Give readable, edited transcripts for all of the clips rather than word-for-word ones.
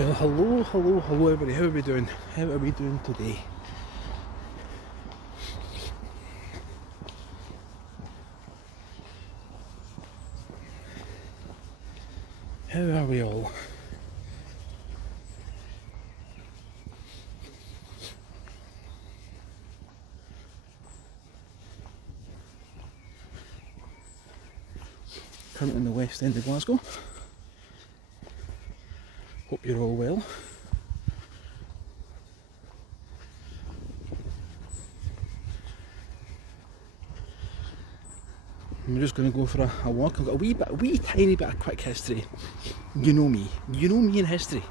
Well, hello everybody, how are we doing? How are we doing today? How are we all? Currently in the West End of Glasgow. Hope you're all well. I'm just going to go for a walk. I've got a wee tiny bit of quick history. You know me in history.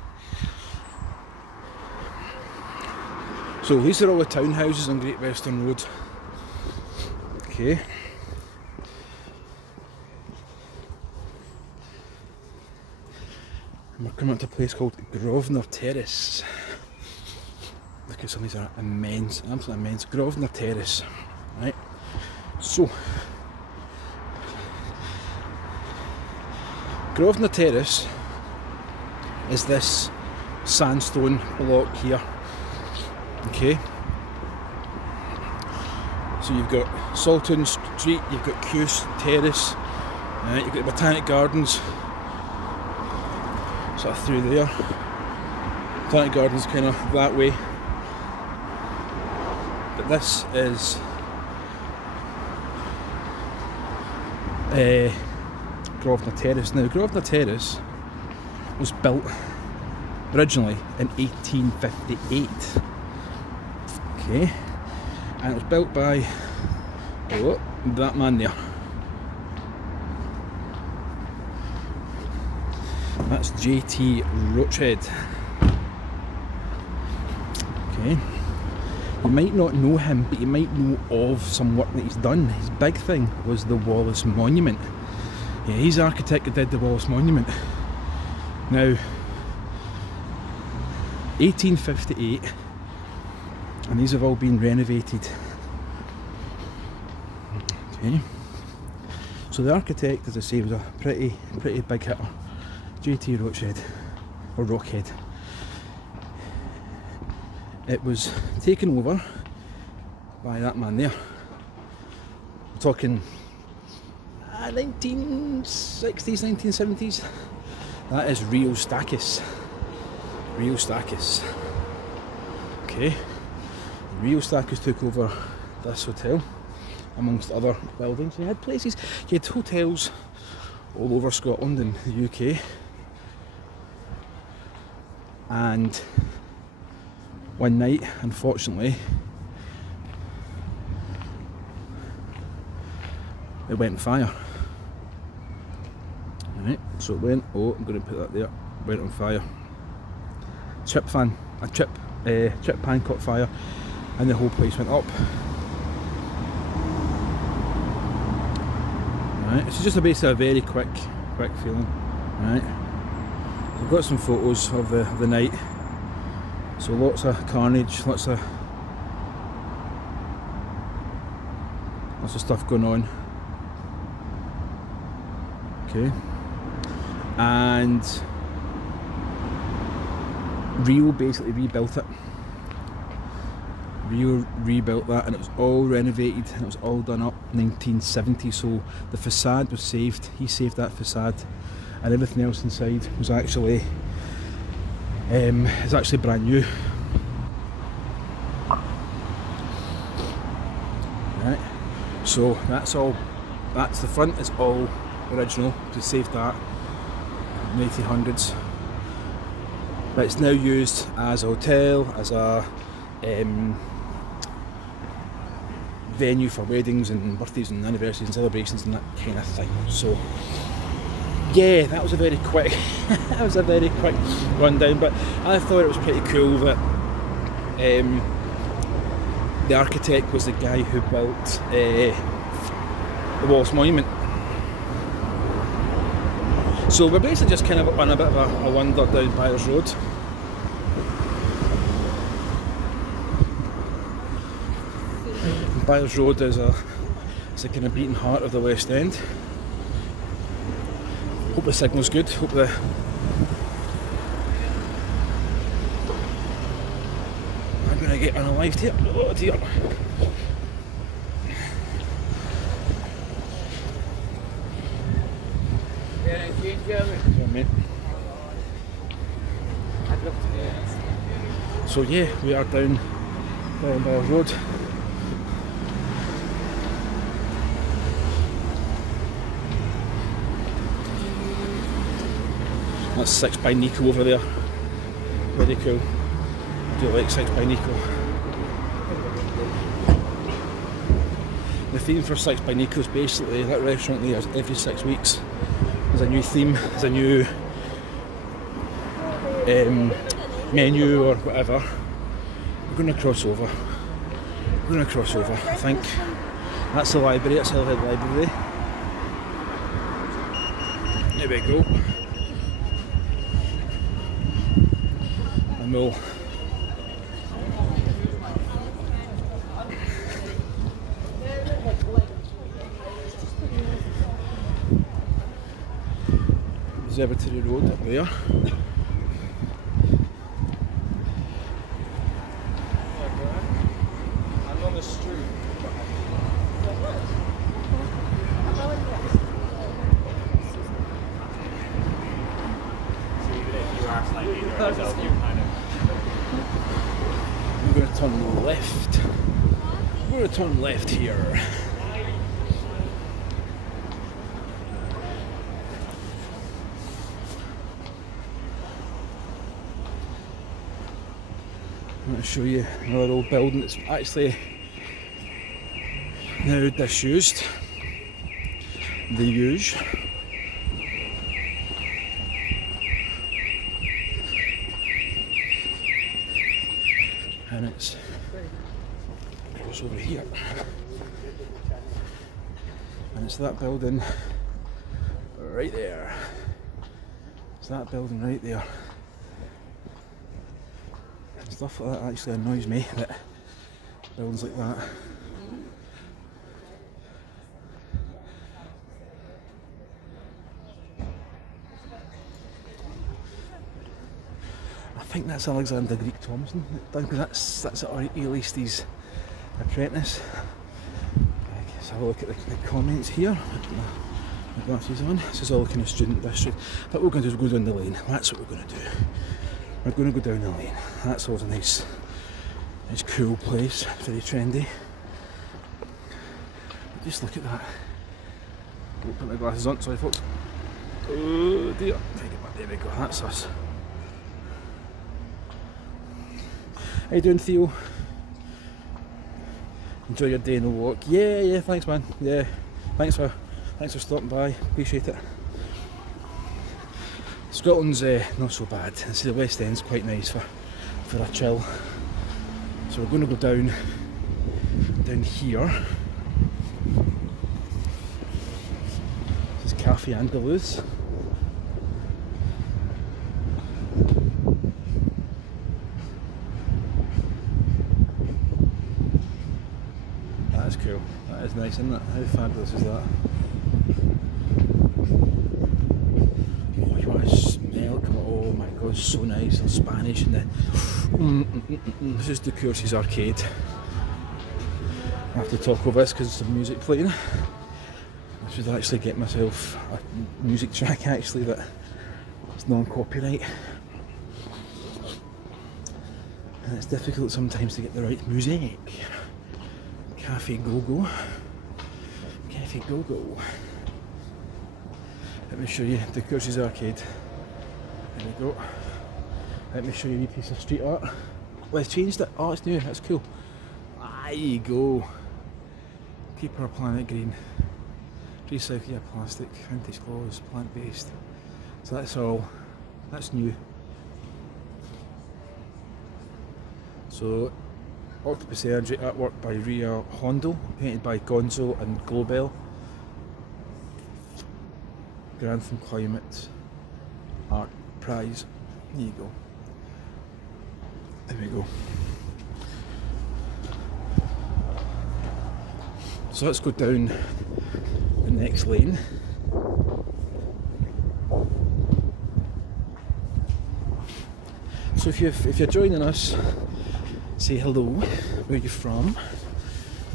So these are all the townhouses on Great Western Road. Okay. And we're coming up to a place called Grosvenor Terrace. Look at some of these are immense, absolutely immense. Grosvenor Terrace. Right. So Grosvenor Terrace is this sandstone block here. Okay. So you've got Saltoun Street, you've got Cuse Terrace, you've got the Botanic Gardens, sort of through there. Botanic Gardens kind of that way. But this is Grosvenor Terrace. Now Grosvenor Terrace was built originally in 1858. Okay, and it was built by that man there. That's J.T. Rochhead. Okay, you might not know him, but you might know of some work that he's done. His big thing was the Wallace Monument. Yeah, he's the architect that did the Wallace Monument. Now, 1858, and these have all been renovated. Okay, so the architect, as I say, was a pretty big hitter, J.T. Rochhead, or Rockhead. It was taken over by that man there. We're talking 1960s, 1970s. That is Rio Stakis. Rio Stakis. Okay. Rio Stakis took over this hotel, amongst other buildings. He had places, he had hotels all over Scotland and the UK. And one night, unfortunately, it went on fire. Right, so it went, I'm going to put that there, went on fire. Chip pan caught fire and the whole place went up. Right, this is just basically a very quick feeling. Right, so I've got some photos of the night. So lots of carnage, lots of stuff going on. Okay, and Rio basically rebuilt it. Rio rebuilt that, and it was all renovated, and it was all done up 1970. So the facade was saved. He saved that facade, and everything else inside was actually brand new. Right. So that's all. That's the front. Is all original. We saved that in the 1800s. But it's now used as a hotel, as a venue for weddings and birthdays and anniversaries and celebrations and that kind of thing. So yeah, that was a very quick rundown, but I thought it was pretty cool that the architect was the guy who built the Wallace Monument. So we're basically just kind of on a bit of a wander down Byres Road. Byres Road is a kind of beating heart of the West End. Hope the signal's good. Hope to get unalived here. Oh dear. Yeah, mate. So yeah, we are down by a road. That's 6 by Nico over there. Very cool. I do like 6 by Nico. The theme for 6 by Nico is basically that restaurant there is every 6 weeks. There's a new theme, there's a new menu or whatever. We're going to cross over. I think. That's the library, that's Hillhead Library. There we go. And we'll Observatory Road up there. I'm on the street. We're going to turn left. We're going to turn left here. I'm going to show you another old building that's actually now disused. The huge. And it's goes over here. And it's that building right there. It's that building right there. Stuff like that actually annoys me, that buildings like that. I think that's Alexander Greek Thompson. That's at least his apprentice. Let's have a look at the comments here. My glasses on. This is all kind of student district. But what we're going to do is go down the lane. That's what we're going to do. We're going to go down the lane. That's always a nice cool place, very trendy. But just look at that. I'll put my glasses on, sorry folks. Oh dear. There we go, that's us. How you doing, Theo? Enjoy your day in the walk. Yeah, thanks man. Yeah, thanks for stopping by. Appreciate it. Scotland's not so bad. The West End's quite nice for a chill. So we're going to go down here. This is Cafe Andalus. That is cool. That is nice, isn't it? How fabulous is that? Oh my god, so nice and Spanish and this is the Courses Arcade. I have to talk over this because there's some music playing. I should actually get myself a music track actually that is non-copyright. And it's difficult sometimes to get the right music. Cafe Go-Go. Cafe Go-Go. Let me show you the Courses Arcade. There we go. Let me show you a wee piece of street art. Well, it's changed it. Oh, it's new. That's cool. There you go. Keep our planet green. Recycle your plastic. Vintage clothes. Plant-based. So that's all. That's new. So, Octopus Energy artwork by Ria Hondo, painted by Gonzo and Globel. Grantham Climate Art Prize. There you go. There we go. So let's go down the next lane. So if you're joining us, say hello. Where are you from?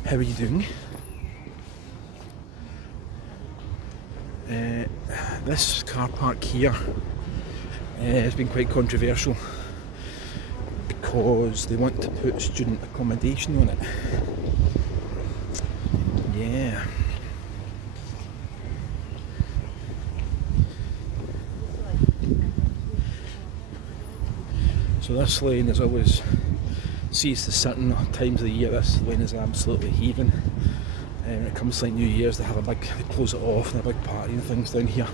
How are you doing? This car park here has been quite controversial because they want to put student accommodation on it. Yeah. So this lane is always, sees the certain times of the year, this lane is absolutely heaving. When it comes to like New Year's, they close it off and a big party and things down here.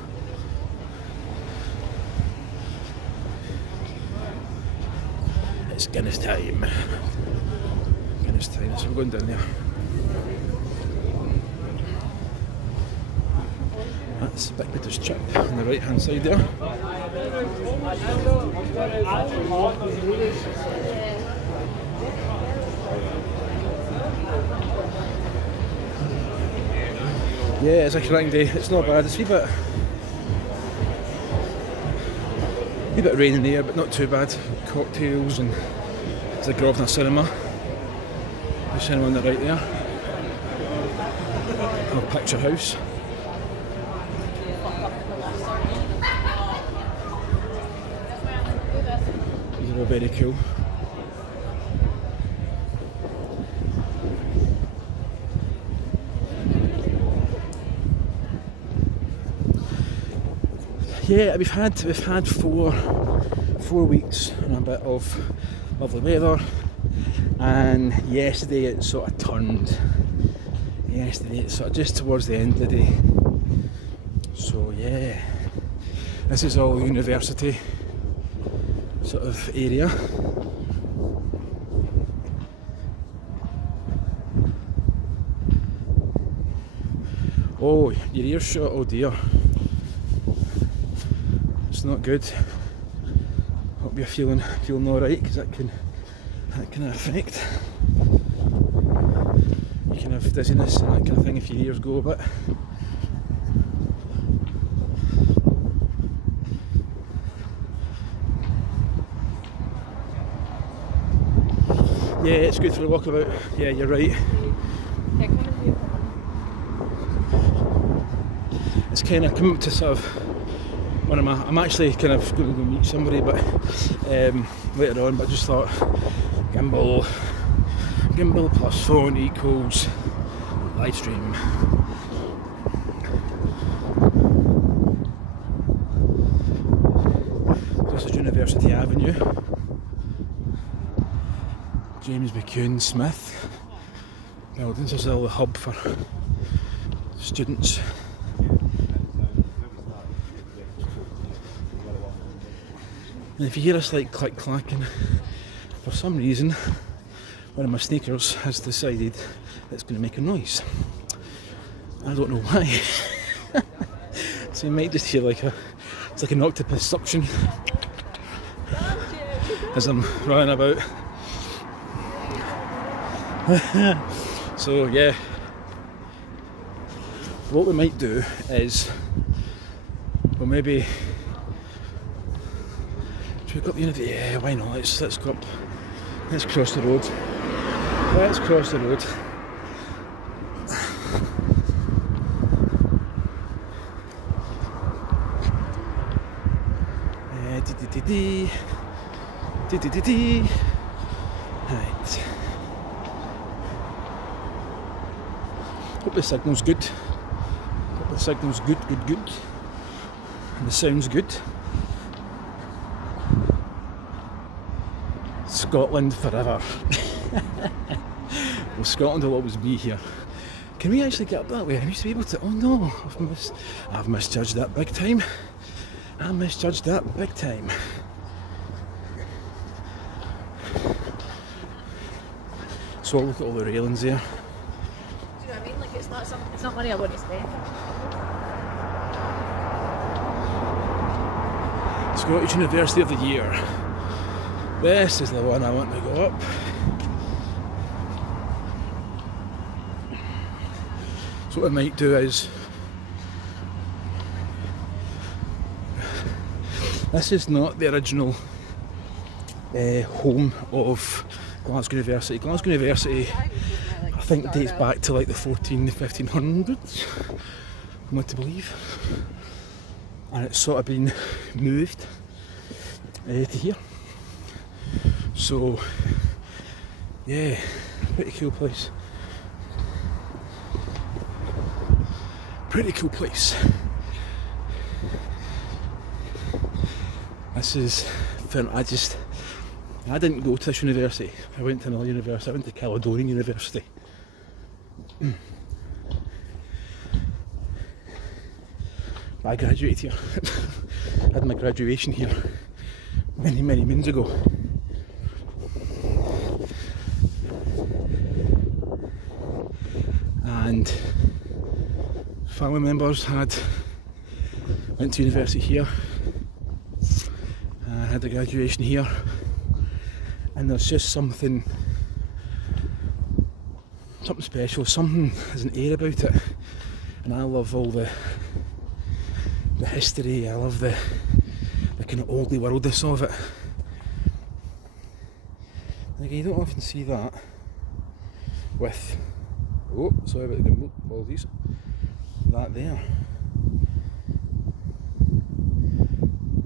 It's Guinness time. Guinness time, so we're going down there. That's Big Peter's Chip on the right hand side there. Yeah, it's a cracking day. It's not bad. It's a wee bit rain in the air, but not too bad. Cocktails and there's a Grosvenor cinema. The cinema on the right there. Our picture house. These are all very cool. Yeah, we've had 4 weeks and a bit of lovely weather, and yesterday it sort of turned. Yesterday it's sort of just towards the end of the day. So yeah, this is all university sort of area. Oh, your ear's shot, oh dear. It's not good. Hope you're feeling alright, because that can affect. You can have dizziness and that kind of thing if your ears go a bit. Yeah, it's good for the walkabout. Yeah, you're right. It's kind of come to sort of I'm actually kind of going to go meet somebody, but later on. But I just thought gimbal plus phone equals live stream. This is University Avenue. James McEwen Smith buildings. This is all the hub for students. And if you hear a slight click clacking, for some reason one of my sneakers has decided it's going to make a noise. I don't know why. So you might just hear it's like an octopus suction as I'm running about. So yeah, what we might do is we'll maybe should we go up the end of the, yeah, why not? Let's go up. Let's cross the road. Let's cross the road. Right. Hope the signal's good. Hope the signal's good. And the sound's good. Scotland forever. Well, Scotland will always be here. Can we actually get up that way? I used to be able to. Oh no, I've misjudged that big time. I misjudged that big time. So look at all the railings there. Do you know what I mean? Like it's not money I want to spend. Scottish University of the Year. This is the one I want to go up. So what I might do is, this is not the original home of Glasgow University. Glasgow University, I think, dates back to like the 1500s, I'm led to believe. And it's sort of been moved to here. So, yeah, pretty cool place. Pretty cool place. This is fun. I didn't go to this university. I went to another university. I went to Caledonian University. I graduated here. I had my graduation here many moons ago. And family members went to university here. I had a graduation here. And there's just something special, something has an air about it. And I love all the history, I love the kind of oldie worldness of it. And again, you don't often see that with, oh, sorry about the gimbal, apologies, that there.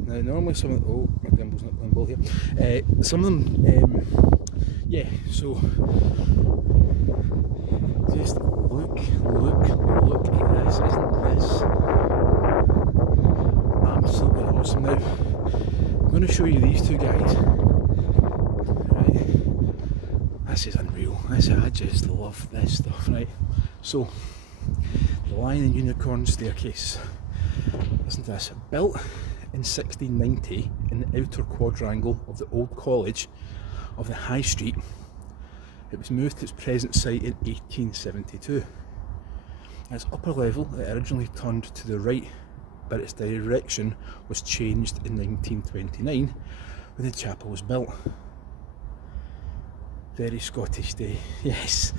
Now normally some of them, oh, my gimbal's not gimbal here, some of them, yeah, so just look at this, isn't this absolutely awesome? Now, I'm going to show you these two guys. Right. This is unreal. I just love this stuff, right? So, the Lion and Unicorn Staircase. Listen to this. Built in 1690 in the outer quadrangle of the old college of the High Street, it was moved to its present site in 1872. At its upper level, it originally turned to the right, but its direction was changed in 1929 when the chapel was built. Very Scottish day. Yes.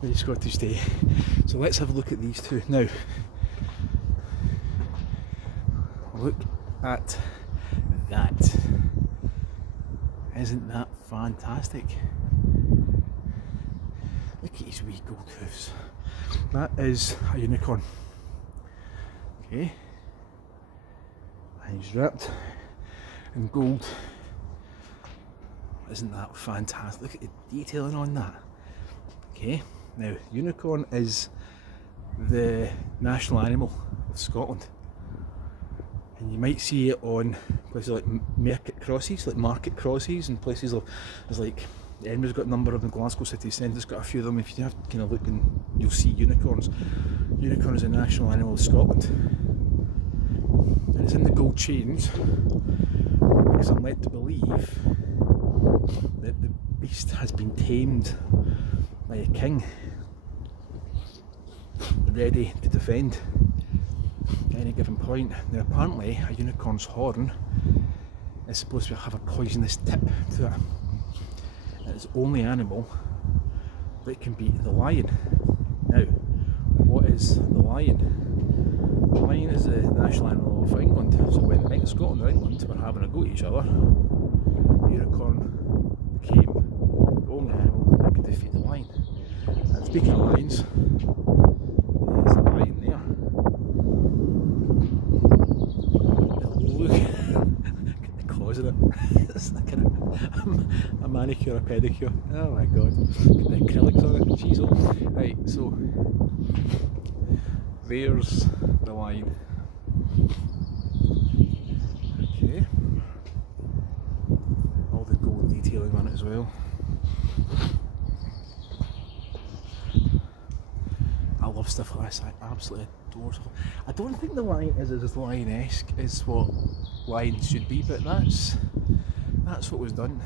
Very Scottish day. So let's have a look at these two. Now, look at that. Isn't that fantastic? Look at his wee gold hoofs. That is a unicorn. Okay. And he's wrapped in gold. Isn't that fantastic? Look at the detailing on that. Okay. Now, unicorn is the national animal of Scotland. And you might see it on places like market crosses, and places like Edinburgh's got a number of them, Glasgow city centre's got a few of them. If you have to kind of look, and you'll see unicorns. Unicorn is a national animal of Scotland, and it's in the gold chains because I'm led to believe that the beast has been tamed by a king, ready to defend at any given point. Now, apparently, a unicorn's horn is supposed to have a poisonous tip to it. It's the only animal that can beat the lion. Now, what is the lion? The lion is the national animal of England. So when Scotland or England were having a go at each other, the unicorn became the only animal that could defeat the lion. And speaking of lions, there's the lion there. Look at the claws in it. It's like a manicure, a pedicure. Oh my god. Look at the acrylics on it. Jeez, oh. Right, so there's the line. Okay. All the gold detailing on it as well. I love stuff like this. I absolutely adore stuff. I don't think the lion is as lion-esque as what lions should be, but that's what was done.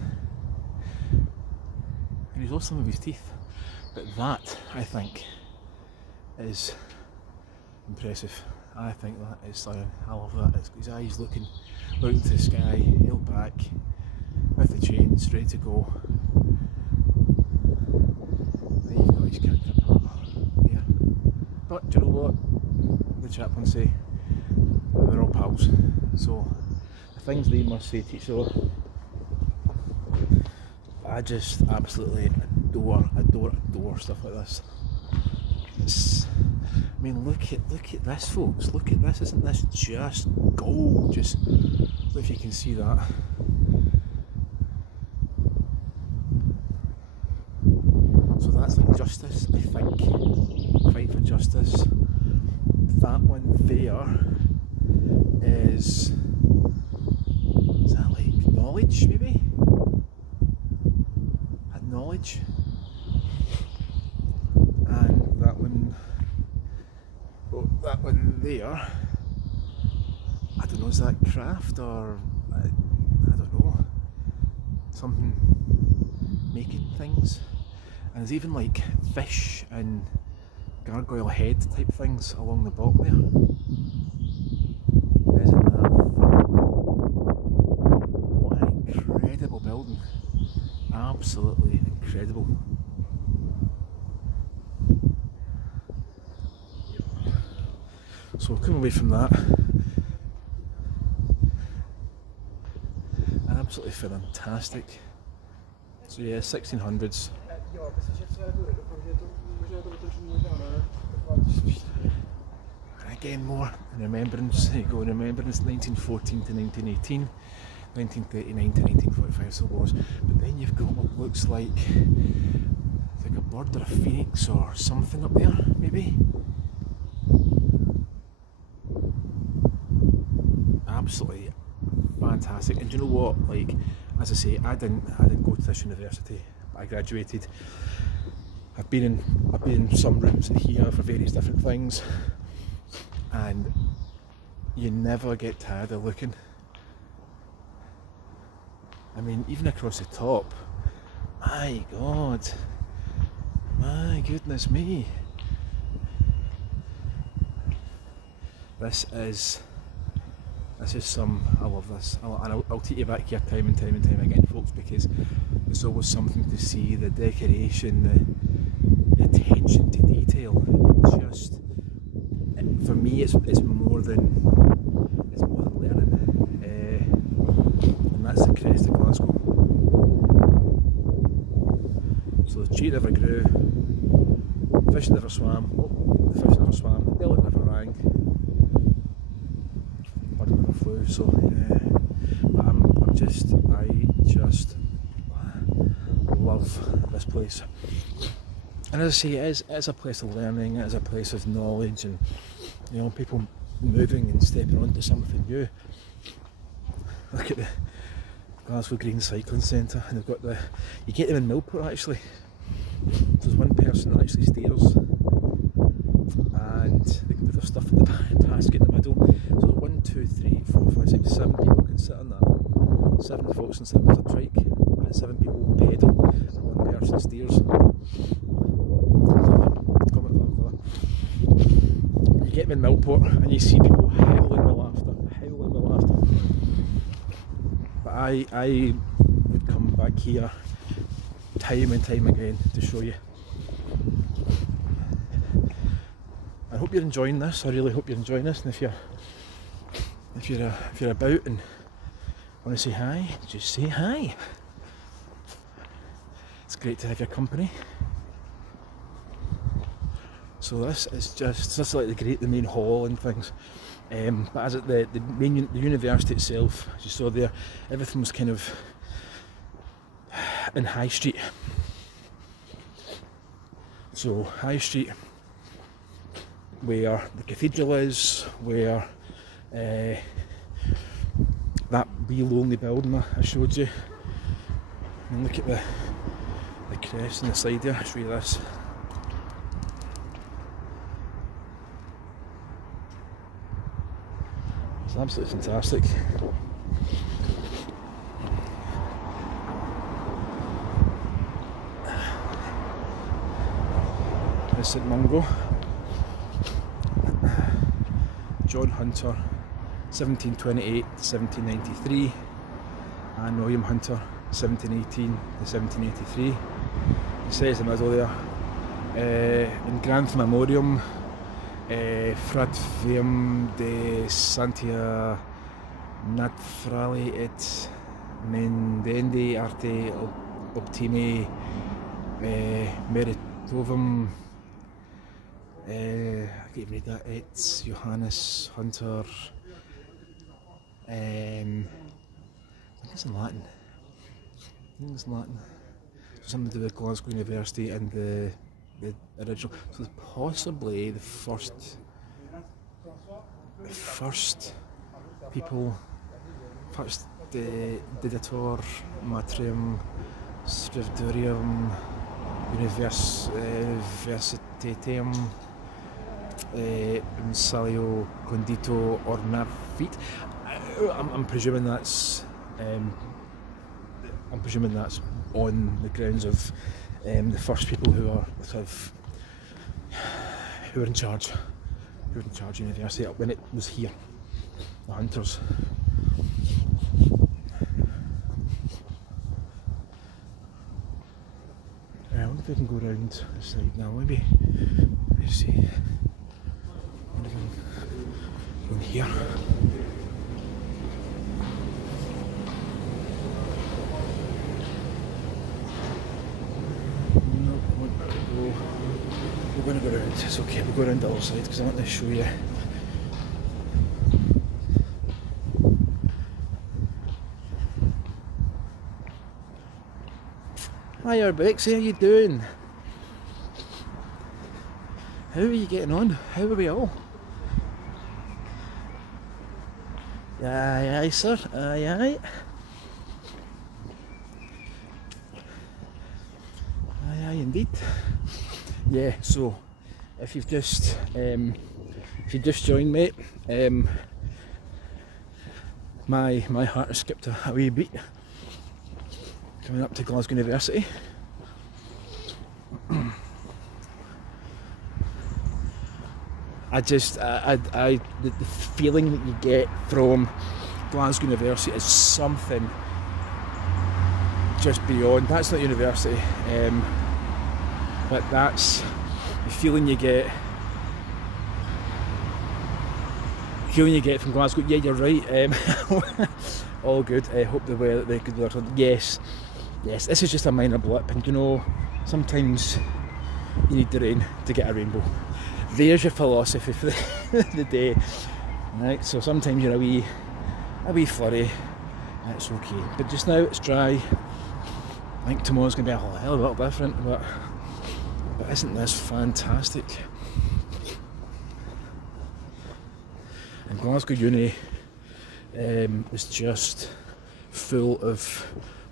And he's lost some of his teeth. But that, I think, is impressive. I think that is stunning. I love that. It's got his eyes looking out into the sky, held back, with the chains, ready to go. There you've got his character part there. But do you know what? The chaplain say we're all pals. So the things they must say to each other. I just absolutely adore stuff like this. I mean, look at this, folks. Look at this. Isn't this just gorgeous? If you can see that. So that's like justice, I think. Fight for justice. That one there is that like knowledge, maybe? Knowledge. And that one, oh, that one there, I don't know, is that craft or I don't know, something making things. And there's even like fish and gargoyle head type things along the bottom there. Isn't that fun? What an incredible building. Absolutely incredible. So we're coming away from that. Absolutely fantastic. So yeah, 1600s. And again, more in remembrance. There you go, in remembrance, 1914 to 1918. 1939 to 1945 so it was. But then you've got what looks like a bird or a phoenix or something up there, maybe. Absolutely fantastic. And do you know what? Like, as I say, I didn't go to this university, but I graduated. I've been in some rooms in here for various different things, and you never get tired of looking. I mean, even across the top, my God, my goodness me. This is some, I love this. I'll take you back here time and time again, folks, because there's always something to see, the decoration, the attention to detail. It just, for me, it's more than learning. And that's the crest of Glasgow. So the tree never grew, fish never swam, the fish never swam, the bell never rang, bird never flew. So yeah, but I just love this place. And as I say, it is a place of learning, it is a place of knowledge, and you know, people moving and stepping onto something new. Look at the Glasgow Green Cycling Centre, and they've got you get them in Millport actually. There's one person that actually steers, and they can put their stuff in the basket in the middle. So there's 1, 2, 3, 4, 5, 6, 7 people can sit on that. 7 folks and 7 there's a trike, and 7 people pedal, and 1 person steers. You get them in Millport, and you see people howling with laughter. But I would come back here time and time again to show you. I hope you're enjoying this. I really hope you're enjoying this. And if you're about and want to say hi, just say hi. It's great to have your company. So this is like the main hall and things. But as at the university itself, as you saw there, everything was kind of in High Street. So High Street, where the cathedral is, where that wee lonely building I showed you. And look at the crest on the side there. I'll show you this. It's absolutely fantastic. There's St Mungo. John Hunter, 1728 to 1793, and William Hunter, 1718 to 1783. It says in the middle there, in Granth Memoriam, Frat Viam de Santia Natfrali et mendendi arte optime meritovum I can't read that. It's Johannes Hunter. I think it's in Latin. Something to do with Glasgow University and the original. So it's possibly the first people, first deditor matrium scriptorium universitatem salio condito ornavit. I'm presuming that's on the grounds of the first people who were in charge of university when it was here, the Hunters. I wonder if we can go around the side now, maybe. Let's see. I wonder if we can go in here. We're going to go around. It's okay, we'll go around the other side because I want to show you. Hiya Bexy, how you doing? How are you getting on? How are we all? Aye aye sir, aye aye. Aye aye indeed. Yeah, so if you've just joined, mate, my heart has skipped a wee beat coming up to Glasgow University. The feeling that you get from Glasgow University is something just beyond. That's not university. But that's the feeling you get from Glasgow. Yeah, you're right. All good. I hope the good weather. Yes. This is just a minor blip, and sometimes you need the rain to get a rainbow. There's your philosophy for the day. Right. So sometimes you're a wee flurry. That's okay. But just now it's dry. I think tomorrow's going to be a hell of a lot different, but isn't this fantastic? And Glasgow Uni is just full of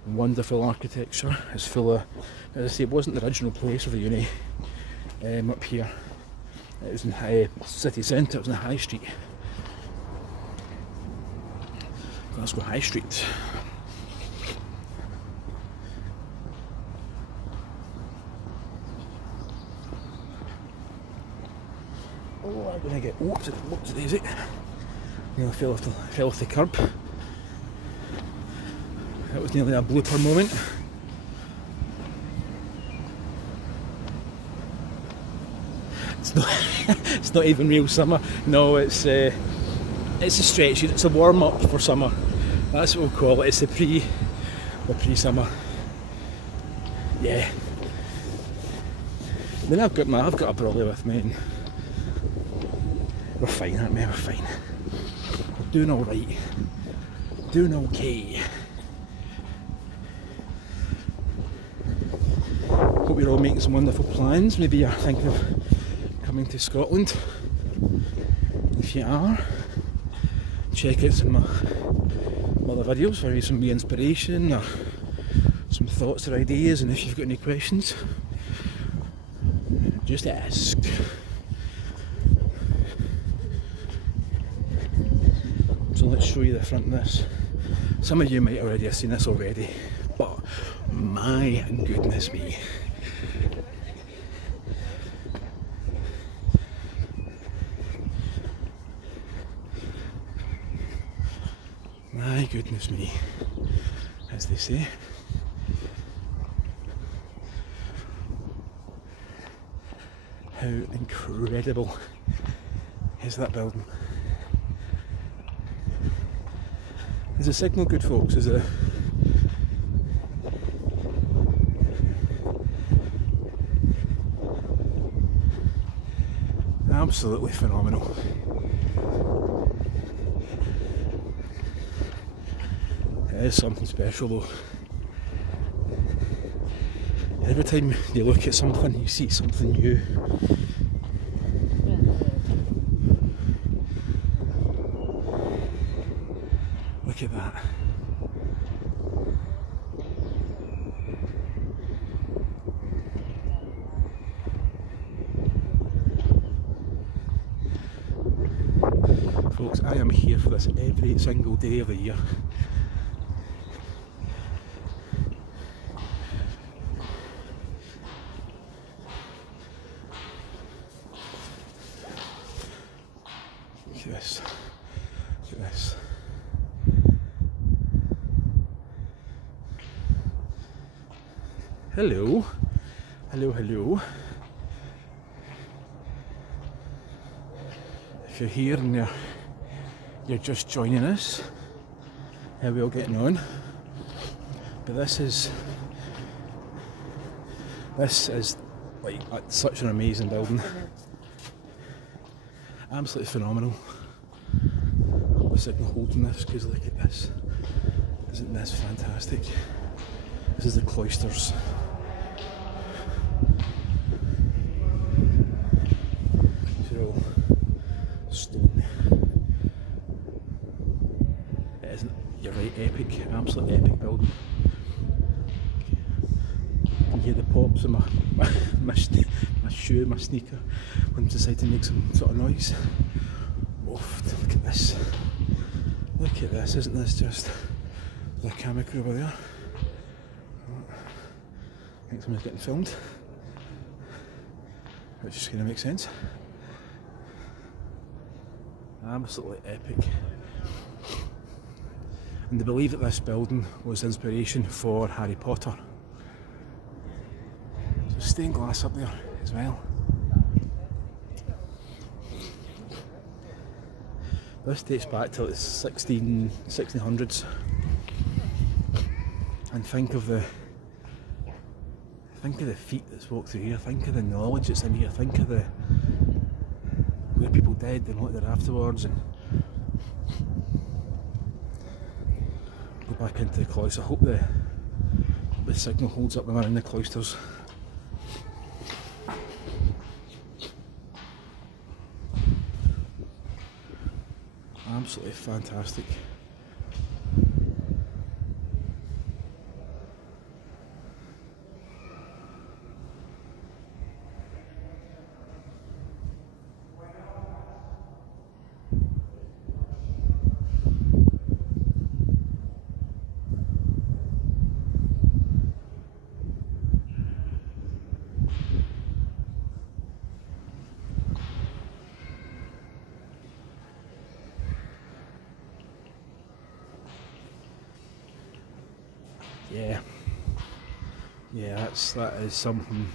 wonderful architecture. It's full of, as I say, it wasn't the original place of the uni up here. It was in city centre, it was in the High Street. Glasgow High Street. Oh, I'm going to get whoops, daisy. Nearly fell off the curb. That was nearly a blooper moment. It's not even real summer. No, it's a stretch. It's a warm up for summer. That's what we'll call it. It's the pre-summer. Yeah. I mean, I've got a brolly with me. And we're fine, aren't we? We're fine. We're doing all right. Doing okay. Hope you're all making some wonderful plans. Maybe you're thinking of coming to Scotland. If you are, check out some other videos for some wee inspiration or some thoughts or ideas. And if you've got any questions, just ask. So let's show you the front of this. Some of you might already have seen this already, but my goodness me. My goodness me, as they say. How incredible is that building? Is the signal good, folks? Is it? Absolutely phenomenal. It is something special though. Every time you look at something, you see something new. Look at that. Folks, I am here for this every single day of the year. Look at this. Look at this. Hello. Hello, hello. If you're here and you're just joining us, how are we all getting on? But this is like such an amazing building. Absolutely phenomenal. The signal holding this, because look at this. Isn't this fantastic? This is the cloisters. These are all stone. It isn't, you're right, epic, absolute epic building. You can hear the pops of my shoe, my sneaker, when I decide to make some sort of noise. Oh, look at this. Look at this, isn't this just the camera crew over there? I think someone's getting filmed, which is going to make sense. Absolutely epic. And they believe that this building was inspiration for Harry Potter. So stained glass up there as well. This dates back to the 1600s. And think of the feet that's walked through here, think of the knowledge that's in here, think of where people died and what they're afterwards, and go back into the cloister. I hope the signal holds up when we're in the cloisters. Absolutely fantastic. Yeah, that is something.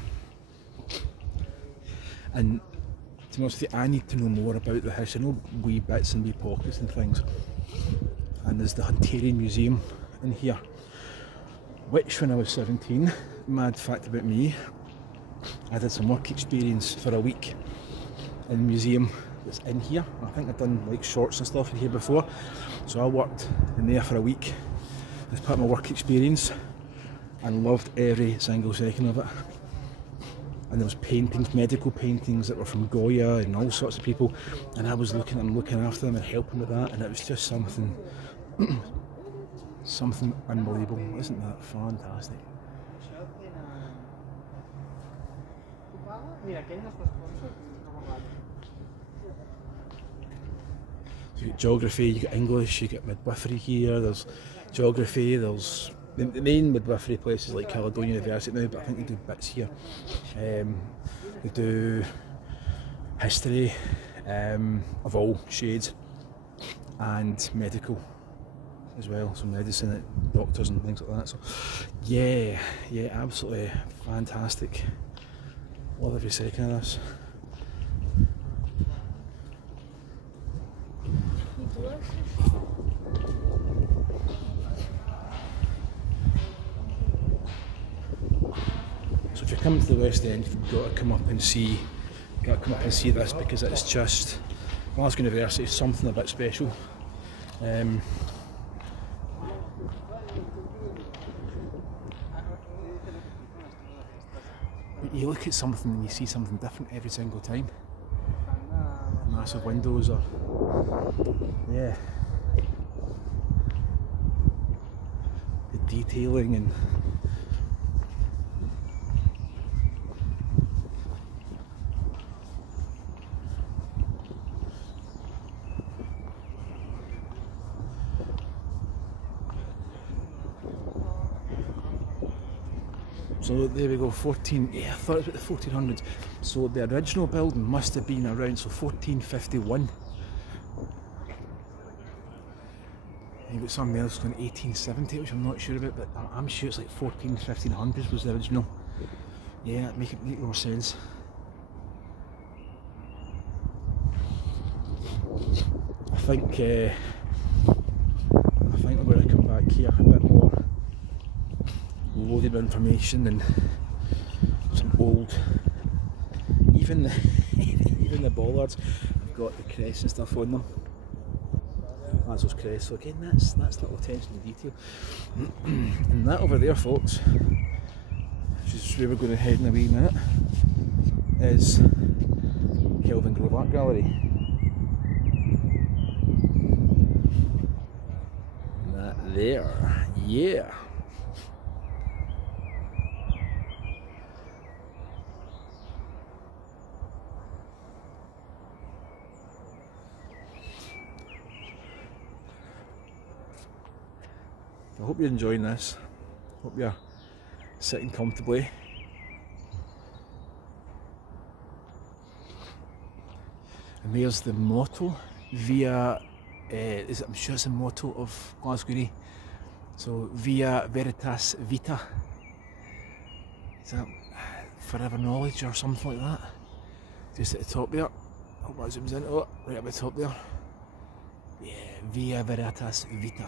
And to be honest with you, I need to know more about the history. I know wee bits and wee pockets and things. And there's the Hunterian Museum in here, which when I was 17, mad fact about me, I did some work experience for a week in the museum that's in here. I think I've done like shorts and stuff in here before. So I worked in there for a week as part of my work experience and loved every single second of it. And there was paintings, medical paintings that were from Goya and all sorts of people, and I was looking at them, looking after them and helping with that, and it was just something something unbelievable. Isn't that fantastic? So you get geography, you get English, you get midwifery here, there's geography, there's the main midwifery places like Caledonia University now, but I think they do bits here. They do history of all shades and medical as well, so medicine, doctors and things like that. So yeah, absolutely fantastic. Love every second of this. if you're coming to the West End, you've got to come up and see this, because it's just Glasgow University is something a bit special. But you look at something and you see something different every single time. Massive windows, or yeah, the detailing and so there we go, 14, yeah, I thought it was about the 1400s. So the original building must have been around, so 1451. You've got something else going 1870, which I'm not sure about, but I'm sure it's like 1500s was the original. Yeah, make more sense. I think I'm going to come back here a bit more loaded with information and some old, even the bollards have got the crests and stuff on them. Glasgow's crest. So again, that's little attention to detail. And that over there, folks, which is where we're going to head in a wee minute, is Kelvin Grove Art Gallery. That there, yeah. I hope you're enjoying this. Hope you're sitting comfortably. And there's the motto, via, I'm sure it's a motto of Glasgow. So, via veritas vita. Is that forever knowledge or something like that? Just at the top there. Hope that zooms in. Oh, right up the top there. Yeah, via veritas vita.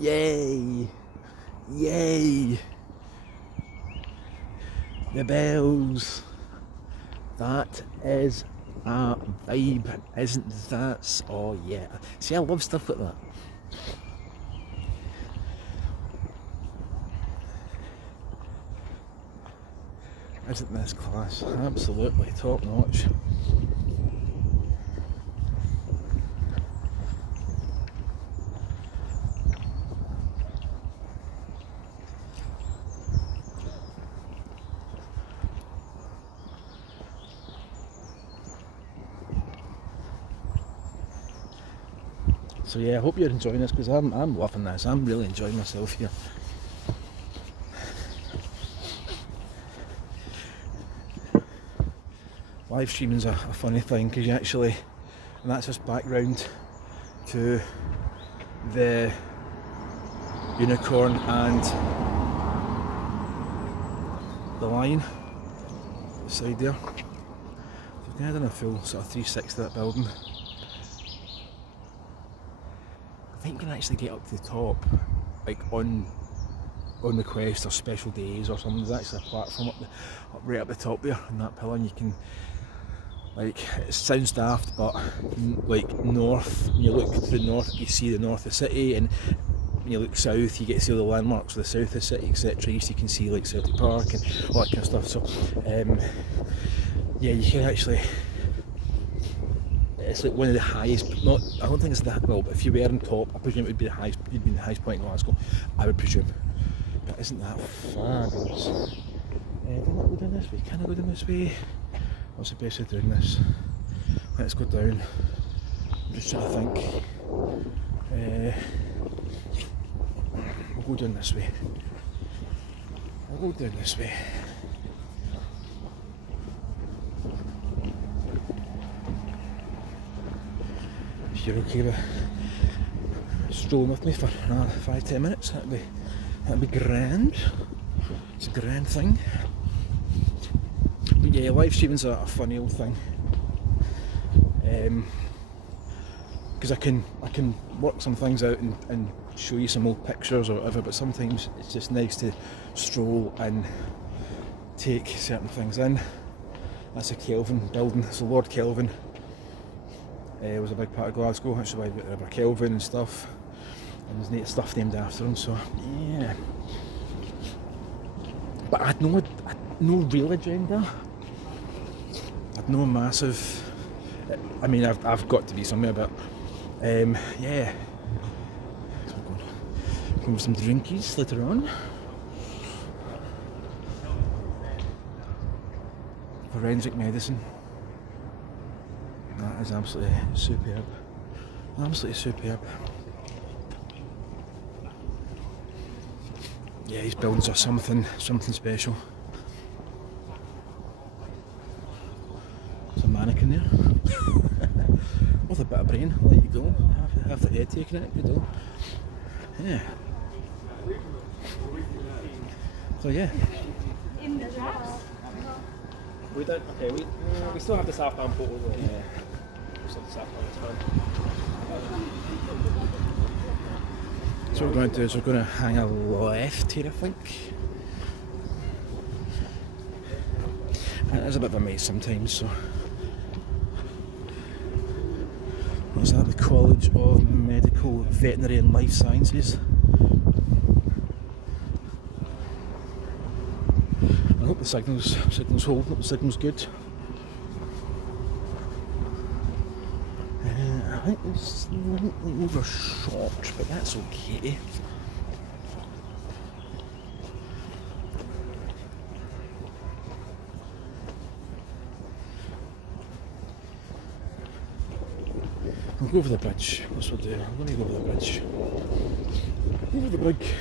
Yay! Yay! The bells! That is a vibe, isn't that? Oh yeah. See, I love stuff like that. Isn't this class? Absolutely top notch. So yeah, I hope you're enjoying this, because I'm loving this. I'm really enjoying myself here. Live streaming's a funny thing, because you actually, and that's just background to the unicorn and the lion beside there. So I've done a full sort of 360 of that building. I think you can actually get up to the top, like on the quest or special days or something. There's actually a platform right up the top there on that pillar, and you can, like, it sounds daft, but like north, when you look to the north, you see the north of the city, and when you look south, you get to see all the landmarks of the south of the city, etc. You can see like Celtic Park and all that kind of stuff. So yeah, you can actually, it's like one of the highest, not, I don't think it's that, well, if you were on top, I presume it would be the highest, you'd be the highest point in Glasgow, I would presume. But isn't that fabulous? Do I not go down this way? Can I go down this way? What's the best way of doing this? Let's go down. I'm just trying to think. We'll go down this way. I'll go down this way. If you're okay with strolling with me for another 5-10 minutes, that'd be grand. It's a grand thing. But yeah, live streaming's a funny old thing. because I can work some things out and show you some old pictures or whatever, but sometimes it's just nice to stroll and take certain things in. That's a Kelvin building. So Lord Kelvin was a big part of Glasgow. That's why we've got the River Kelvin and stuff, and there's neat stuff named after him. So yeah, but I had no real agenda. I had no massive. I mean, I've got to be somewhere, but yeah. So we're going with some drinkies later on. Forensic medicine. That is absolutely superb. Absolutely superb. Yeah, these buildings are something special. There's a mannequin there. With a bit of brain, there you go. Half the head taken out, good though. Yeah. So yeah. We don't. Okay, we still have the southbound portal. Yeah. We still have the southbound. It's fine. So what we're going to do is we're going to hang a left here, I think. And it is a bit of a maze sometimes, so. What's that? The College of Medical, Veterinary and Life Sciences. I hope the signal's holding, hope the signal's good. I think we're slightly overshot, but that's okay. We'll go over the bridge. That's what we'll do. I'm going to go over the bridge. Over the bridge.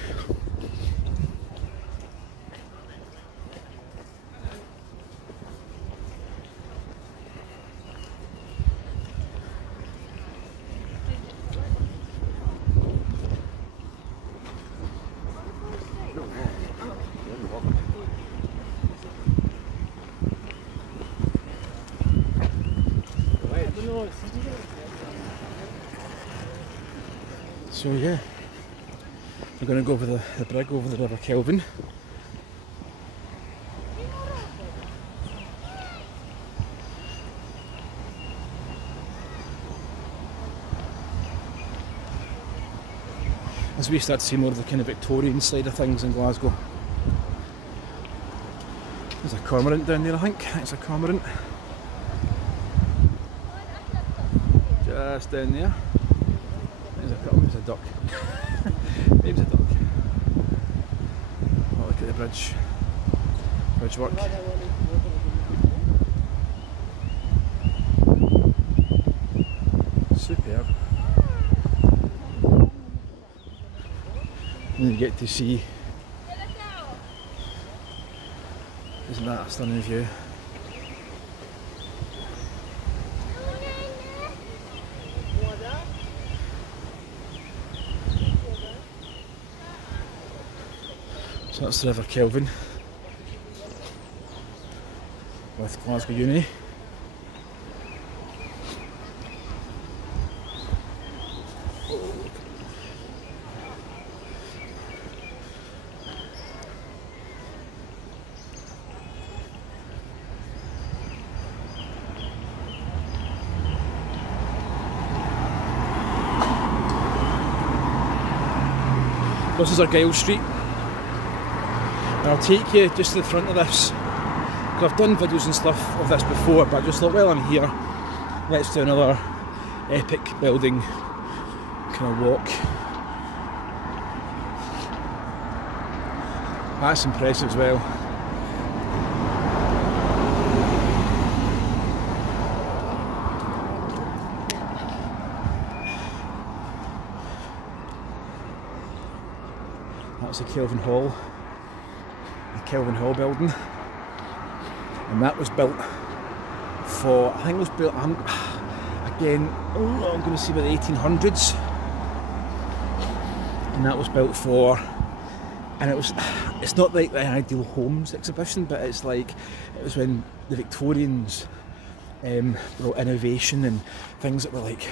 So yeah, we're going to go over the bridge over the River Kelvin. As we start to see more of the kind of Victorian side of things in Glasgow. There's a cormorant down there, I think. It's a cormorant. Just down there. There's a duck. Maybe it's a duck. Oh, look at the bridge. Bridge work. Superb. And you get to see. Isn't that a stunning view? So that's the River Kelvin with Glasgow Uni. This is our Giles Street. And I'll take you just to the front of this, because I've done videos and stuff of this before, but I just thought, well, I'm here, let's do another epic building kind of walk. That's impressive as well. That's the Kelvin Hall. Kelvin Hall building, and that was built for, I think it was built, again, I'm going to say about the 1800s, and that was built for, and it's not like the Ideal Homes exhibition, but it's like, it was when the Victorians brought innovation and things that were like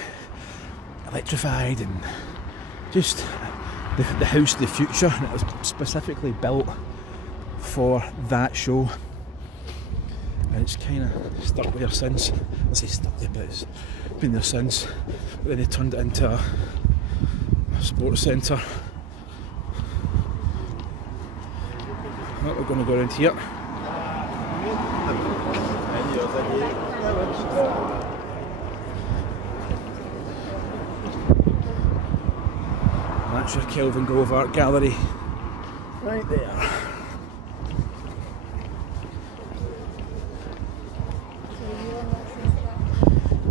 electrified and just the house of the future, and it was specifically built for that show, and it's kind of stuck there since. I say stuck there, but it's been there since. But then they turned it into a sports centre. Well, we're going to go around here. That's your Kelvin Grove Art Gallery right there.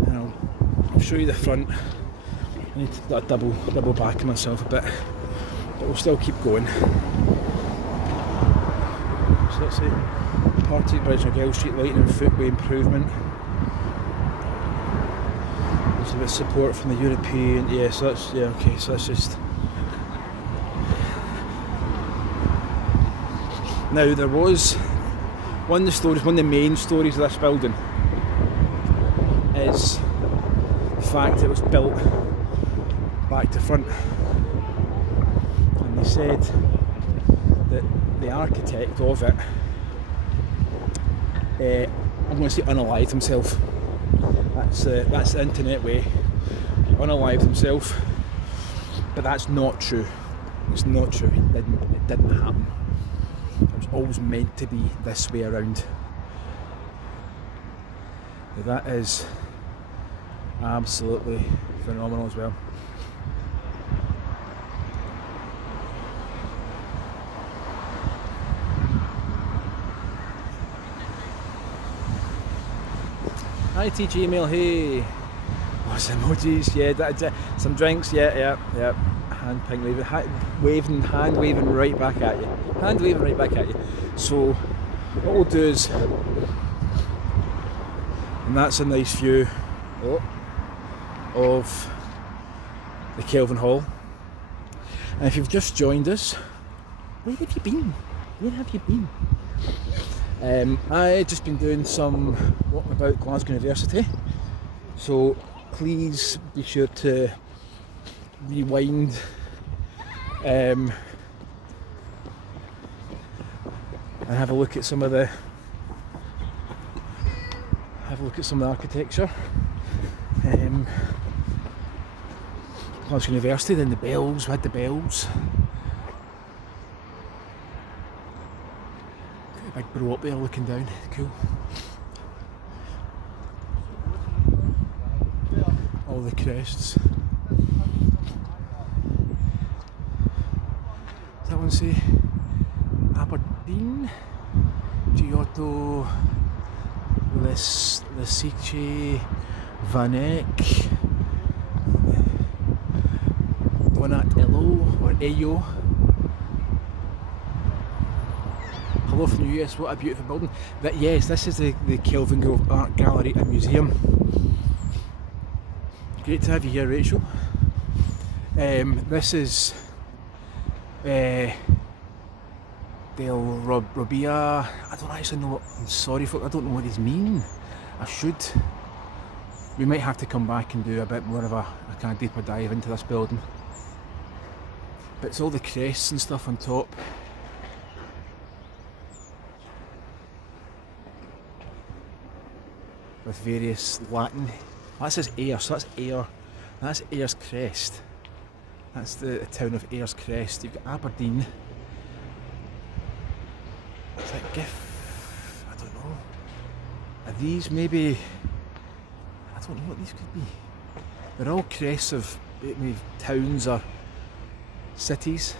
And I'll show you the front. I need to double back myself a bit, but we'll still keep going. So let's see, Partick Bridge and Girl Street lighting and footway improvement. There's a bit of support from the European, so that's just. Now there was one of the main stories of this building is the fact it was built back to front, and they said that the architect of it, I'm going to say unalived himself. That's the internet way. Unalived himself, but that's not true. It's not true. It didn't happen. It was always meant to be this way around. Now that is absolutely phenomenal as well. Hi TG Email, hey. Oh, some emojis, yeah, some drinks, yeah. Hand ping hand waving right back at you. Hand waving right back at you. So what we'll do is, and that's a nice view of the Kelvin Hall. And if you've just joined us, where have you been? I've just been doing some walking about Glasgow University, so please be sure to rewind and have a look at some of the architecture. Glasgow University, then the bells, we had the bells. Got a big bro up there looking down, cool. All the crests. Does that one say Aberdeen? Giotto, Lesice, Van Eyck, Donatello or Ayo. Hello from the US, what a beautiful building. Yes, this is the Kelvin Grove Art Gallery and Museum. Great to have you here, Rachel. This is Del Robbia. I don't actually know what, I'm sorry folk, I don't know what these mean. I should. We might have to come back and do a bit more of a kind of deeper dive into this building. But it's all the crests and stuff on top. With various Latin. That says Ayr, so that's Ayr. That's Ayer's Crest. That's the town of Ayer's Crest. You've got Aberdeen. Is that GIF? I don't know. Are these maybe... I don't know what these could be. They're all crests of maybe towns or cities.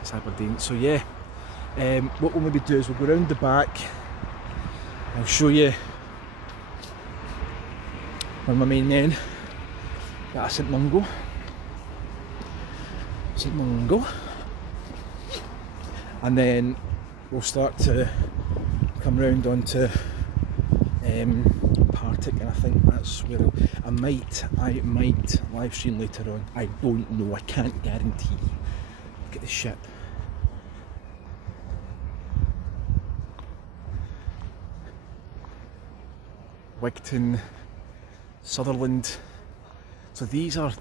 It's Aberdeen. So yeah, what we'll maybe do is we'll go round the back. I'll show you where my main men. Got a St Mungo. And then we'll start to come round onto Partick, and I think that's where I might live stream later on. I don't know, I can't guarantee. Look at the ship. Wigton, Sutherland. So these are,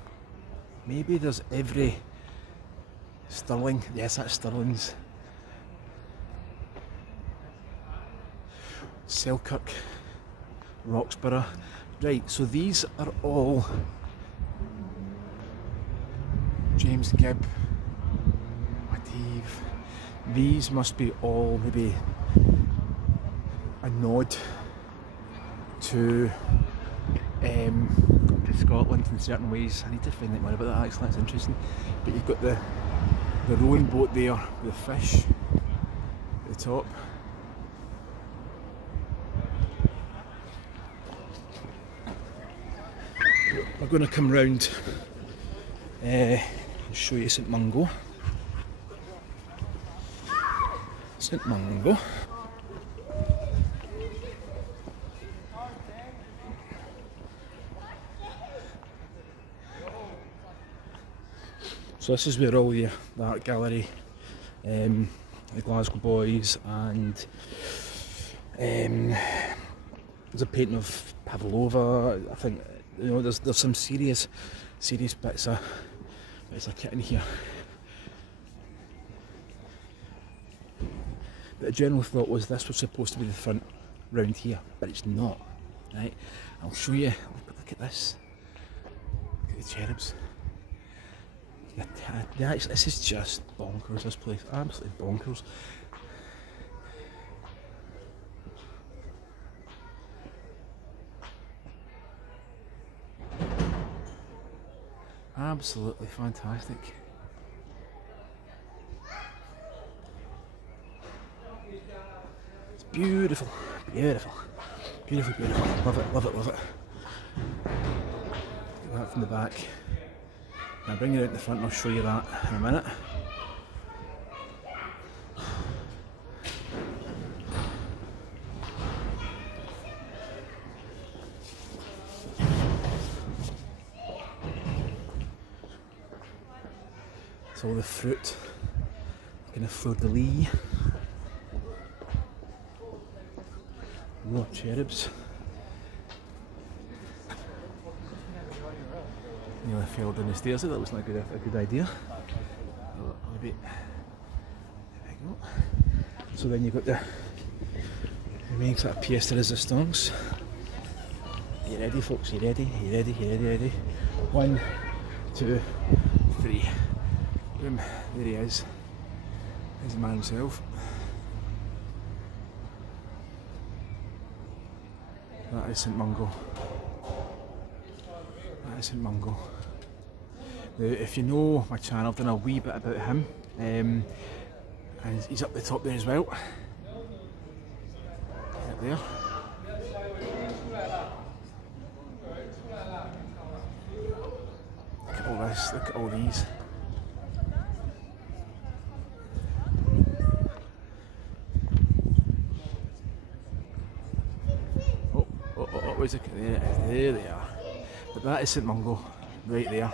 maybe there's every Stirling, yes that's Stirling's. Selkirk, Roxburgh. Right, so these are all James Gibb, Mative. These must be all maybe a nod to Scotland in certain ways. I need to find out more about that actually, that's interesting. But you've got the rowing boat there with the fish at the top. We're going to come round and show you St Mungo. St Mungo. So this is where all the art gallery, the Glasgow Boys, and there's a painting of Pavlova. I think, you know, there's some serious bits of kit in here. But the general thought was this was supposed to be the front round here, but it's not. Right? I'll show you. Look at this. Look at the cherubs. This is just bonkers, this place. Absolutely bonkers. Absolutely fantastic. It's beautiful, beautiful, beautiful, beautiful. Love it, love it, love it. Get that from the back. I'll bring it out in the front and I'll show you that in a minute. It's all the fruit, kind of fleur-de-lis. More cherubs. Nearly fell down the stairs. That was not a good idea. Maybe. There we go. So then you've got the main sort of pièce de résistance. Are you ready, folks? Are you ready? Are you ready? Are you ready? Ready? 1, 2, 3. Boom. There he is. There's the man himself. That is St Mungo. That is St Mungo. Now, if you know my channel, I've done a wee bit about him, and he's up the top there as well. Up there. Look at all this, look at all these. Where's it? There they are. But that is St Mungo, right there.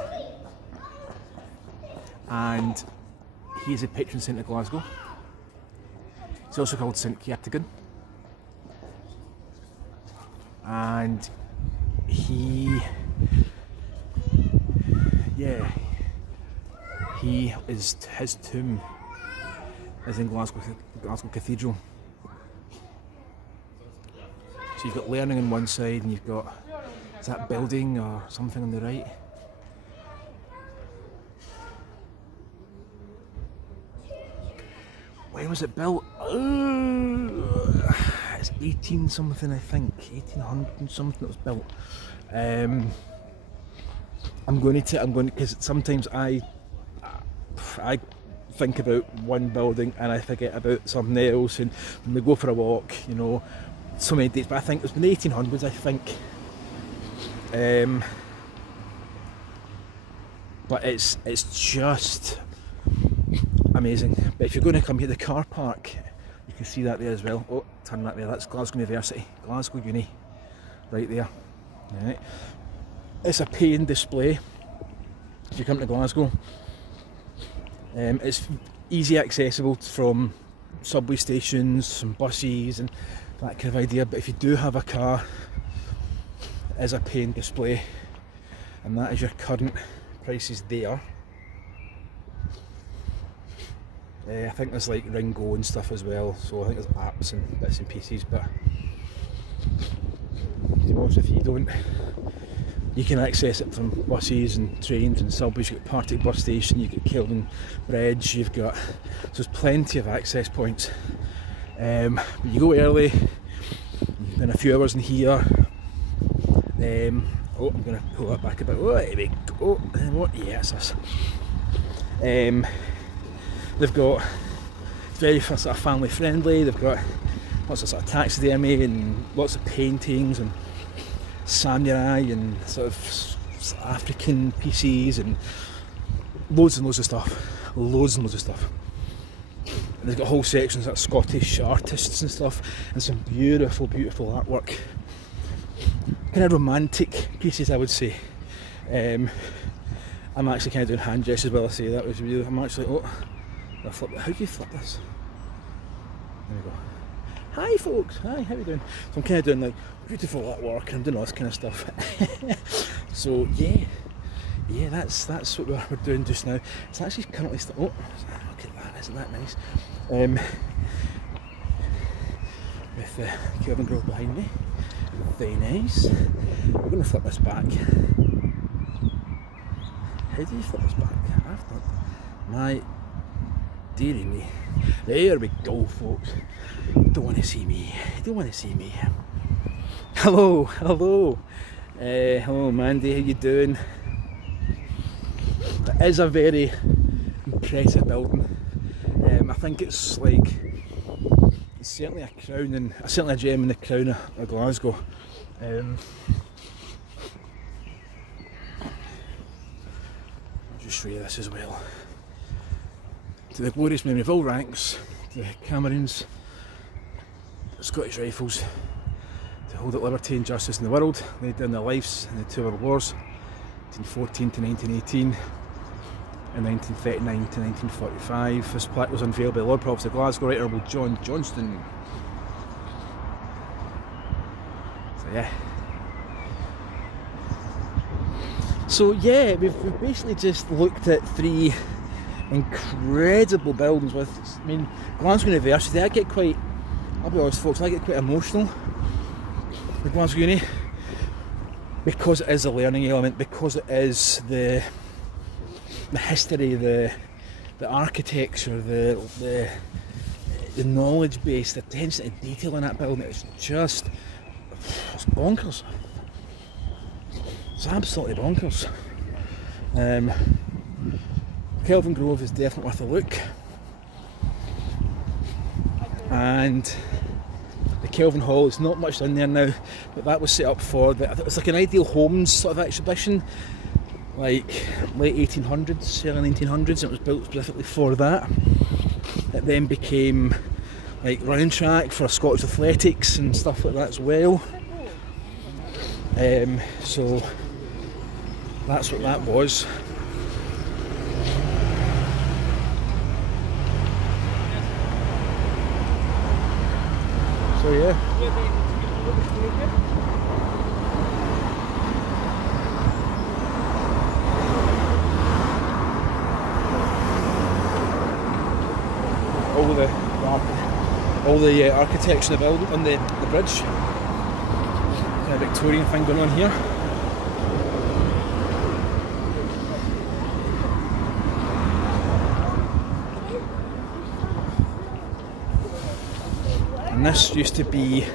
And he is a patron saint of Glasgow. He's also called St Ciartagan. And he is, his tomb is in Glasgow Cathedral. So you've got learning on one side and you've got, is that building or something on the right? When was it built? It's 18 something, I think, 1800 something it was built. I'm going to, because sometimes I think about one building and I forget about something else, and when we go for a walk, you know, so many dates, but I think it was in the 1800s, I think. But it's just amazing. But if you're going to come here, the car park, you can see that there as well. Oh, turn that there, that's Glasgow University, Glasgow Uni, right there. Right. It's a paying display if you come to Glasgow. It's easy accessible from subway stations, some buses and that kind of idea, but if you do have a car, is a paying display, and that is your current prices there. I think there's like Ringo and stuff as well, so I think there's apps and bits and pieces, but to be honest with you, you can access it from buses and trains and subways. You've got Partick bus station, you've got Kelvin Bridge, so there's plenty of access points. You go early, you've been a few hours in here. I'm going to pull that back a bit. Oh, here we go. What? Yeah, it's this. They've got, it's very sort of family friendly. They've got lots of sort of taxidermy and lots of paintings and samurai and sort of African pieces and loads and loads of stuff. Loads and loads of stuff. And they've got whole sections of Scottish artists and stuff, and some beautiful, beautiful artwork. Kind of romantic pieces, I would say. I'm actually kind of doing hand gestures while I say that. I'm actually, how do you flip this? There we go. Hi folks, hi, how you doing? So I'm kind of doing like beautiful artwork and I'm doing all this kind of stuff. So yeah, that's what we're doing just now. It's actually currently look at that, isn't that nice? With the Kelvin Grove behind me, very nice. We're going to flip this back. How do you flip this back? I've thought, my dearie me. There we go, folks. Don't want to see me. Don't want to see me. Hello. Hello, Mandy. How you doing? It is a very impressive building. I think it's certainly a crown, certainly a gem in the crown of Glasgow. I'll just show you this as well. To the glorious memory of all ranks, the Camerons, Scottish Rifles, to hold up liberty and justice in the world, laid down their lives in the two world wars, 1914 to 1918, and 1939 to 1945. This plaque was unveiled by the Lord Provost of Glasgow, Right Honourable John Johnston. So yeah. So yeah, we've basically just looked at three incredible buildings with, I mean, Glasgow University. I'll be honest folks, I get quite emotional with Glasgow Uni because it is a learning element, because it is the history, the architecture, the knowledge base, the attention to detail in that building. It's bonkers. It's absolutely bonkers. Kelvin Grove is definitely worth a look, and the Kelvin Hall is not much in there now, but that was set up for it's like an Ideal Homes sort of exhibition, like late 1800s, early 1900s. It was built specifically for that. It then became like running track for Scottish athletics and stuff like that as well. So that's what that was. So yeah. All the architecture on the bridge. Kind of Victorian thing going on here. And this used to be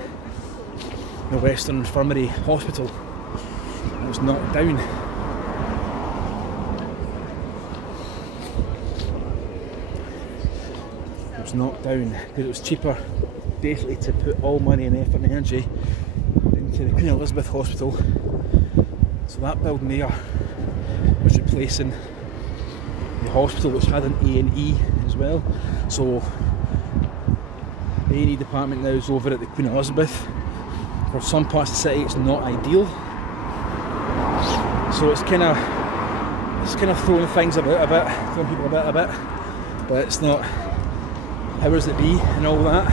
the Western Infirmary Hospital. It was knocked down. It was knocked down because it was cheaper basically to put all money and effort and energy into the Queen Elizabeth Hospital. So that building there was replacing the hospital, which had an A&E as well. So the A&E department now is over at the Queen Elizabeth. For some parts of the city it's not ideal, so it's kind of throwing things about a bit, throwing people about a bit, but it's not powers that be and all that.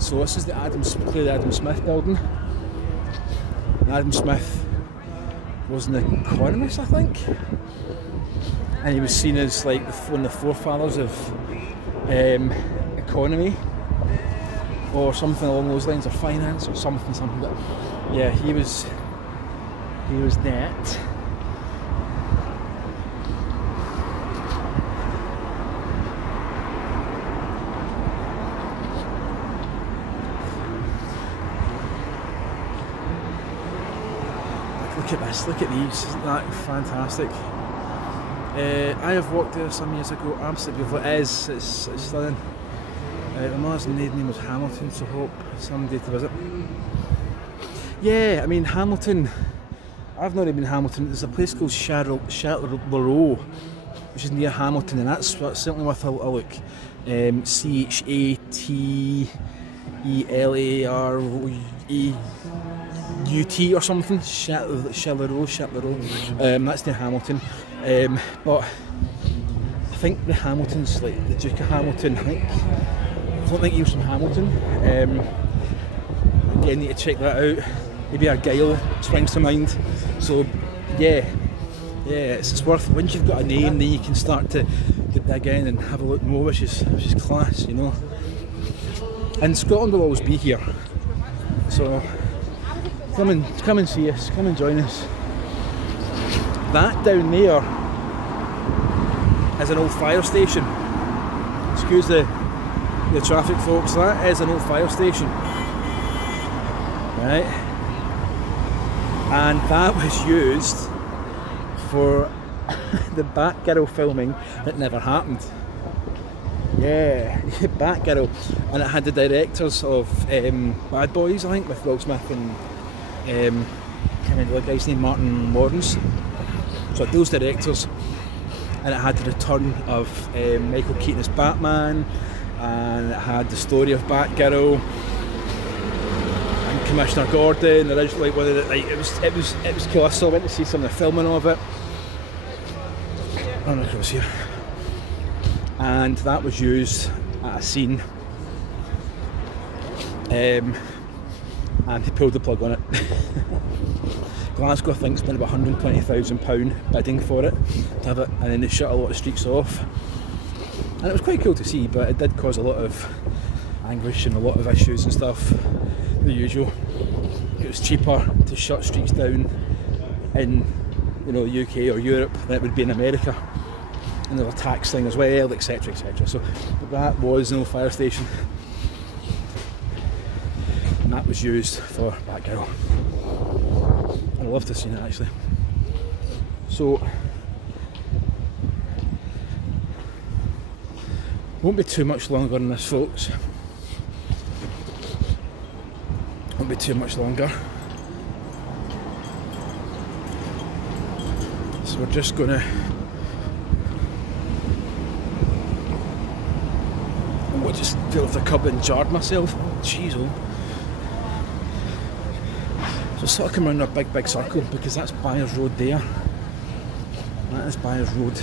So this is the Adam Smith building. Adam Smith was an economist, I think, and he was seen as like one of the forefathers of economy or something along those lines, or finance or something. But yeah, he was that. Look at this, look at these, isn't that fantastic? I have walked there some years ago, absolutely beautiful. It's stunning. My mother's maiden name was Hamilton, so hope someday to visit. Yeah, I mean Hamilton, I've not even been in Hamilton. There's a place called Charleroi, which is near Hamilton, and that's certainly worth a look. CHATELAREUT or something, Charleroi. That's near Hamilton. But I think the Hamilton's like the Duke of Hamilton. I don't think he was from Hamilton. Again, need to check that out. Maybe Argyle springs to mind. So yeah, it's worth. Once you've got a name, then you can start to dig in and have a look more, which is class, you know. And Scotland will always be here. So come and see us. Come and join us. That down there is an old fire station. Excuse the traffic, folks. That is an old fire station, right? And that was used for the Batgirl filming that never happened. Yeah, Batgirl, and it had the directors of Bad Boys, I think, with Will Smith and can't remember the guy's name, Martin Lawrence. So those directors, and it had the return of Michael Keaton as Batman, and it had the story of Batgirl and Commissioner Gordon. Originally, it was cool. I still went to see some of the filming of it. Run across here, and that was used at a scene, and they pulled the plug on it. Glasgow, I think, spent about £120,000 bidding for it to have it, and then they shut a lot of streets off. And it was quite cool to see, but it did cause a lot of anguish and a lot of issues and stuff. The usual. It was cheaper to shut streets down in, the UK or Europe than it would be in America. And there was a tax thing as well, etc, etc. So that was an old fire station, and that was used for Batgirl. I love to have seen it, actually. So won't be too much longer on this, folks. Won't be too much longer. So we're just gonna I just feel off the curb and jarred myself. Jeez, oh. So sort of come around a big circle, because that's Byers Road there. That is Byers Road.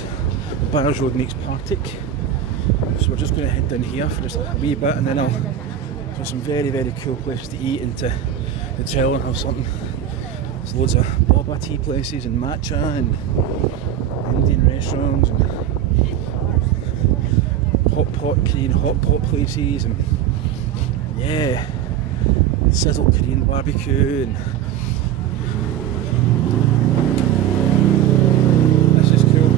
Byers Road meets Partick. So we're just going to head down here for just a wee bit, and then there's some very, very cool places to eat and to chill and have something. There's loads of boba tea places and matcha and Indian restaurants and Korean hot pot places, and yeah, sizzled Korean barbecue, and this is cool.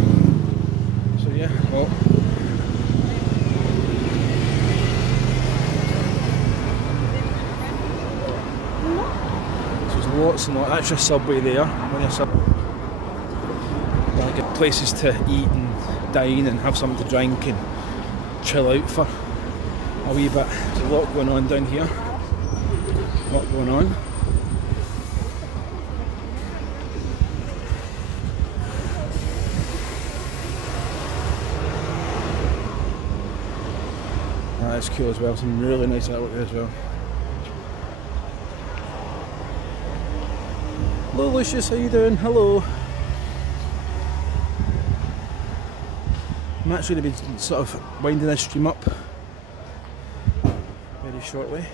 So yeah, well, so there's lots and lots. That's your Subway there. Good places to eat and dine and have something to drink and chill out for a wee bit. There's a lot going on down here. A lot going on. That's cool as well. Some really nice artwork there as well. Hello Lucius, how you doing? Hello. I'm actually going to be sort of winding this stream up very shortly.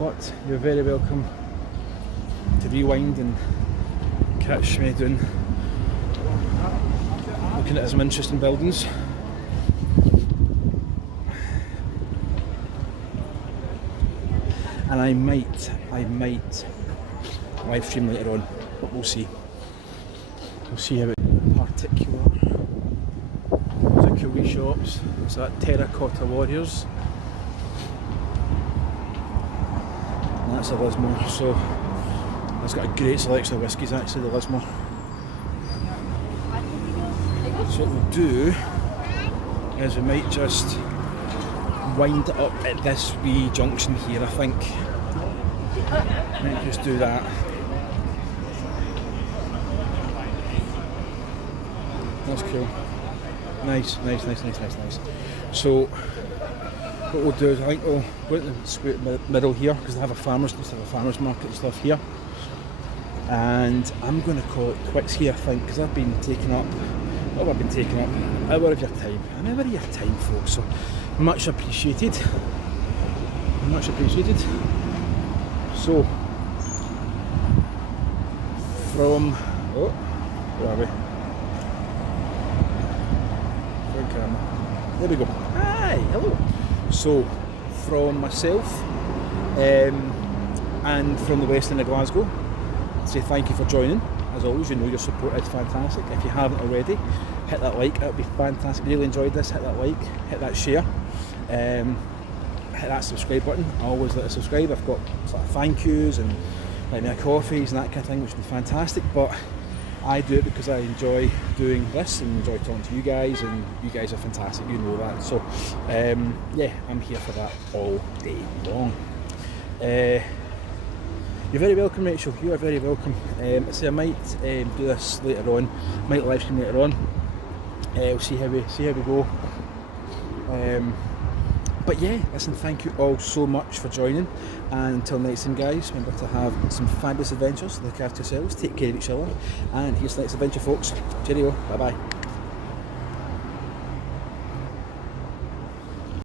but you're very welcome to rewind and catch me doing looking at some interesting buildings. And I might live stream later on, but we'll see. We'll see how it particular. There's a cool wee shops. It's that Terracotta Warriors. And that's a Lismore, so it's got a great selection of whiskies actually, the Lismore. So what we'll do is we might just wind it up at this wee junction here, I think. Might just do that. That's cool. Nice. So what we'll do is I think we'll go to the square middle here because they have a farmers market and stuff here. And I'm going to call it quits here, I think, because I've been taking up. What have I been taking up? An hour of your time. An hour of your time, folks. So much appreciated. Much appreciated. So from where are we? Front camera. There we go. Hi, hello. So from myself and from the West End of Glasgow, I'd say thank you for joining. As always, you know your support is fantastic. If you haven't already, hit that like, it would be fantastic. Really enjoyed this, hit that like, hit that share, hit that subscribe button. I always like to subscribe. I've got sort of thank yous and like my coffees and that kind of thing, which would be fantastic, but I do it because I enjoy doing this and enjoy talking to you guys, and you guys are fantastic, you know that. So yeah, I'm here for that all day long. You're very welcome, Rachel. You are very welcome. So I might do this later on. Might live stream later on. We'll see how we go. But yeah, listen. Thank you all so much for joining. And until next time, guys, remember to have some fabulous adventures. Look after yourselves. Take care of each other. And here's the next adventure, folks. Cheerio. Bye bye.